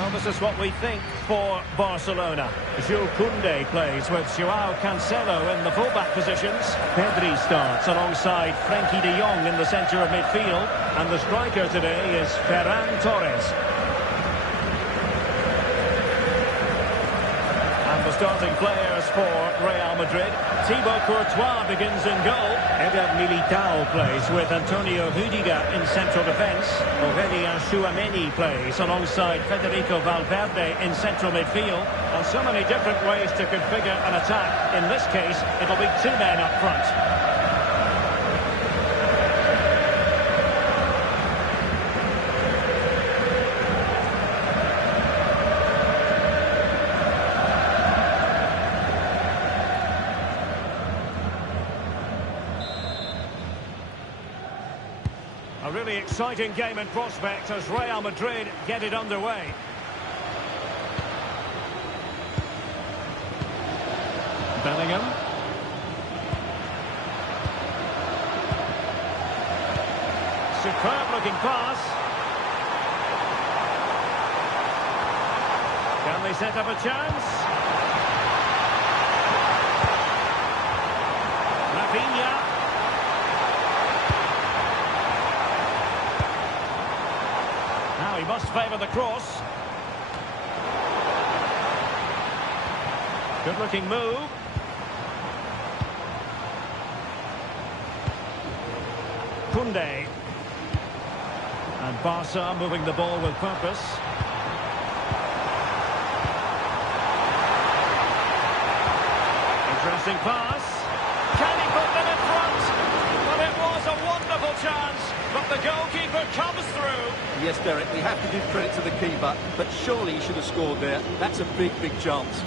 Well, this is what we think for Barcelona. Jules Koundé plays with Joao Cancelo in the fullback positions. Pedri starts alongside Frenkie de Jong in the centre of midfield. And the striker today is Ferran Torres. And the starting players for Real Madrid. Thibaut Courtois begins in goal. Eder Militao plays with Antonio Rudiger in central defence. Aurelien Tchouameni plays alongside Federico Valverde in central midfield. And so many different ways to configure an attack. In this case, it'll be two men up front. A really exciting game in prospect as Real Madrid get it underway. Bellingham. Superb looking pass. Can they set up a chance? Rafinha. Now he must favour the cross. Good looking move. Koundé. And Barca moving the ball with purpose. Interesting pass. Can he put them in front? Well, it was a wonderful chance, but the goalkeeper comes through. Yes, Derek, we have to give credit to the keeper, but surely he should have scored there. That's a big, big chance.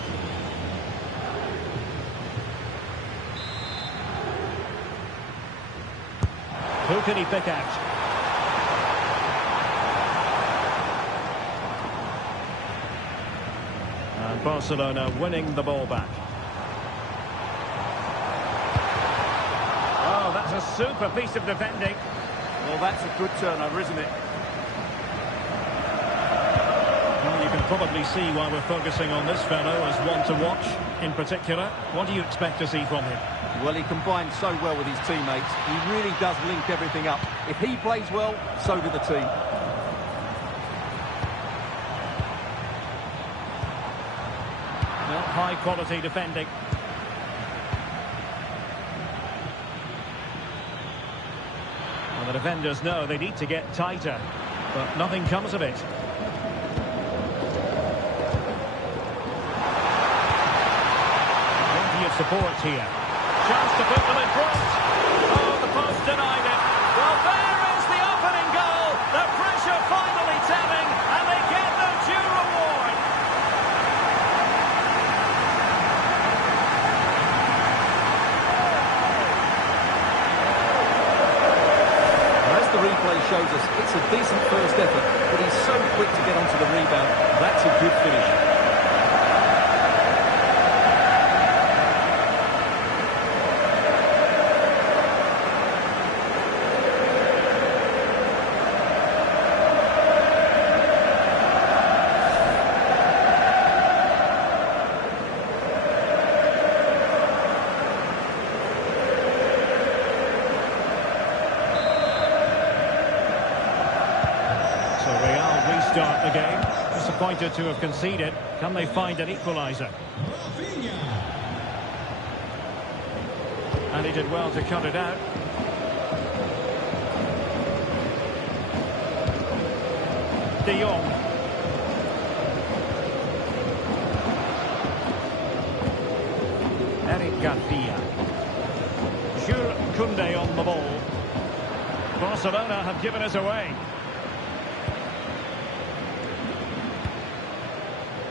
Who can he pick out? And Barcelona winning the ball back. Oh, that's a super piece of defending. Well, that's a good turnover, isn't it? Well, you can probably see why we're focusing on this fellow as one to watch in particular. What do you expect to see from him? Well, he combines so well with his teammates. He really does link everything up. If he plays well, so do the team. Well, high quality defending. Well, the defenders know they need to get tighter, but nothing comes of it. Plenty of support here. Chance to put them in front. Oh, the post denied it. Well, there is the opening goal. The pressure finally telling, and they get their due reward. As the replay shows us, it's a decent first effort, but he's so quick to get onto the rebound. That's a good finish. Start the game. Disappointed to have conceded. Can they find an equaliser? And he did well to cut it out. De Jong. Eric Garcia. Jules Koundé on the ball. Barcelona have given us away.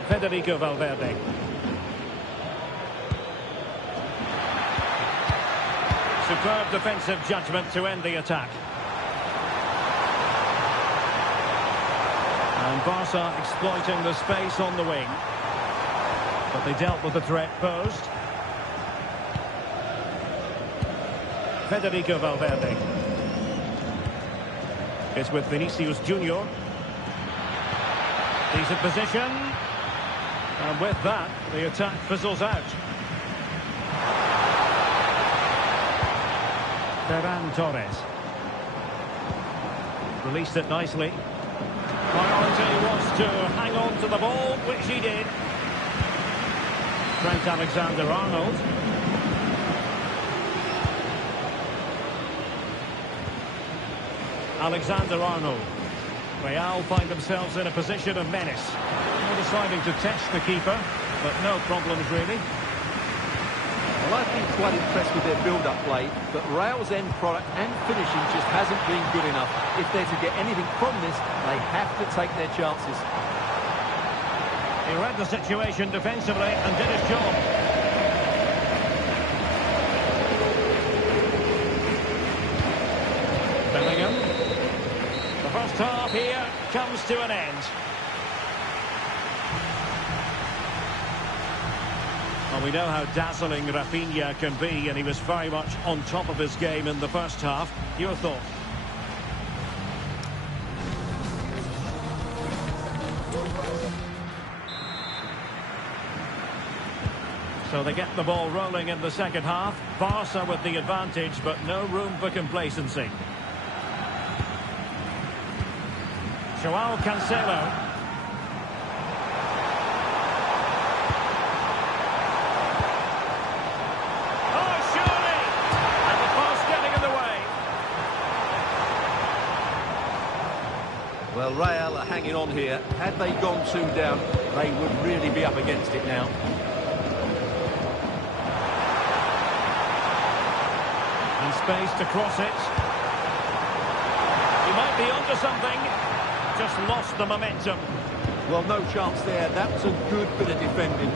Federico Valverde. Superb defensive judgment to end the attack. And Barca exploiting the space on the wing. But they dealt with the threat posed. Federico Valverde. It's with Vinicius Junior. Decent position. And with that, the attack fizzles out. Ferran Torres. Released it nicely. Priority was to hang on to the ball, which he did. Trent Alexander-Arnold. Alexander-Arnold. Real find themselves in a position of menace. They're deciding to test the keeper, but no problems really. Well, I've been quite impressed with their build-up play, but Real's end product and finishing just hasn't been good enough. If they're to get anything from this, they have to take their chances. He read the situation defensively and did his job. Bellingham. The first half here comes to an end. Well, we know how dazzling Rafinha can be, and he was very much on top of his game in the first half. Your thought? So they get the ball rolling in the second half. Barca with the advantage, but no room for complacency. Joao Cancelo. Well, Real are hanging on here. Had they gone 2 down, they would really be up against it now. And space to cross it. He might be onto something. Just lost the momentum. Well, no chance there. That was a good bit of defending.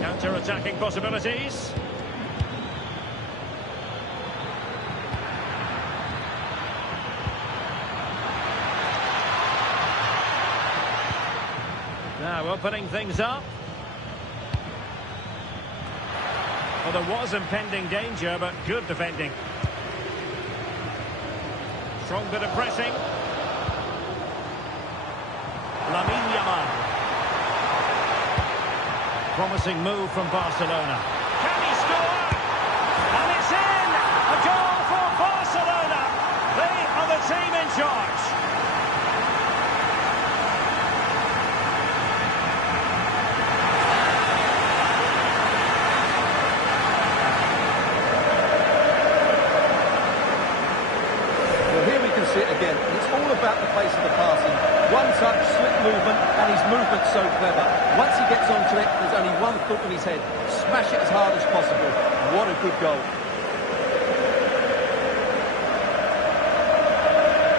Counter-attacking possibilities. Now opening things up. Well, there was impending danger, but good defending. Strong bit of pressing. Lamine Yamal. Promising move from Barcelona. Can he score? And it's in! A goal for Barcelona. They are the team in charge. Again, it's all about the pace of the passing. One touch, slick movement, and his movement's so clever. Once he gets onto it, there's only one thought in his head. Smash it as hard as possible. What a good goal.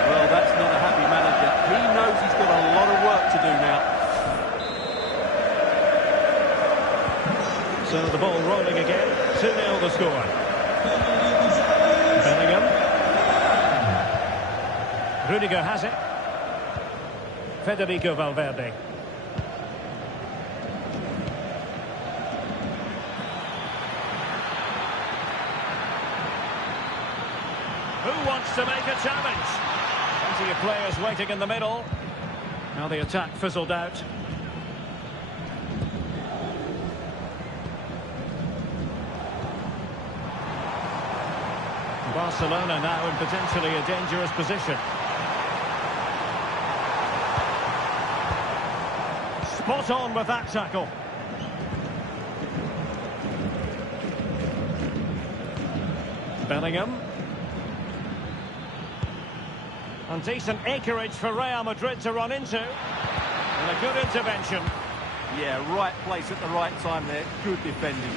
Well, that's not a happy manager. He knows he's got a lot of work to do now. So the ball rolling again. 2-0 the score. Bellingham. Rudiger has it. Federico Valverde. Who wants to make a challenge? Plenty of players waiting in the middle. Now the attack fizzled out. Barcelona now in potentially a dangerous position. Spot on with that tackle. Bellingham. And decent acreage for Real Madrid to run into. And a good intervention. Yeah, right place at the right time there. Good defending.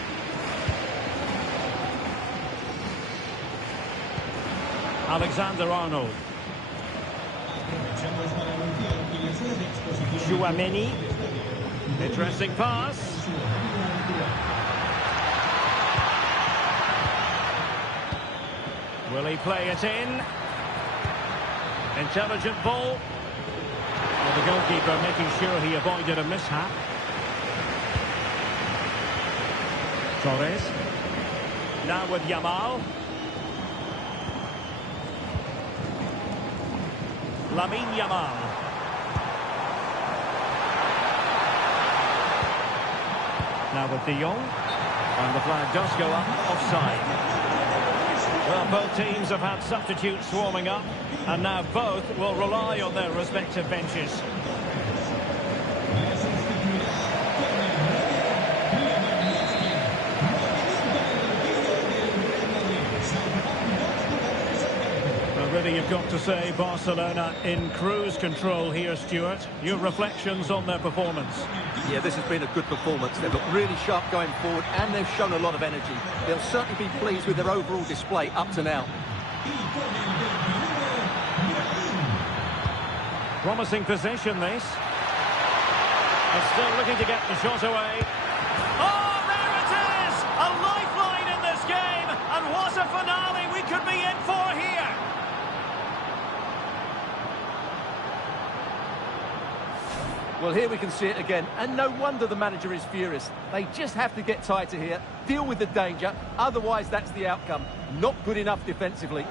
Alexander-Arnold. Chouameni. Interesting pass. Will he play it in? Intelligent ball. Well, the goalkeeper making sure he avoided a mishap. Torres. Now with Yamal. Lamine Yamal. Now with De Jong. And the flag does go up offside. Well, both teams have had substitutes warming up, and now both will rely on their respective benches. Really, you've got to say Barcelona in cruise control here, Stuart. Your reflections on their performance? Yeah, this has been a good performance. They've looked really sharp going forward, and they've shown a lot of energy. They'll certainly be pleased with their overall display up to now. Promising possession, this. And still looking to get the shot away. Oh, there it is! A lifeline in this game, and what a finale we could be in for here! Well, here we can see it again, and no wonder the manager is furious. They just have to get tighter here, deal with the danger, otherwise that's the outcome. Not good enough defensively.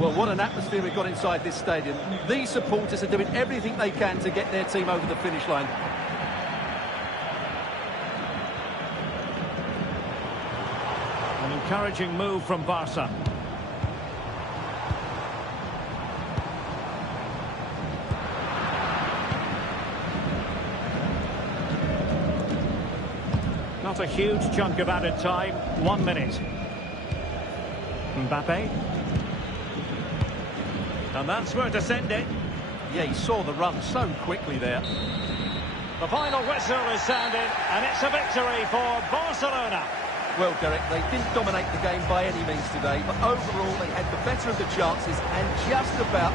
Well, what an atmosphere we've got inside this stadium. These supporters are doing everything they can to get their team over the finish line. An encouraging move from Barca. Not a huge chunk of added time. 1 minute. Mbappe. And that's where to send it. Yeah, he saw the run so quickly there. The final whistle is sounded, and it's a victory for Barcelona. Well, Derek, they didn't dominate the game by any means today, but overall they had the better of the chances and just about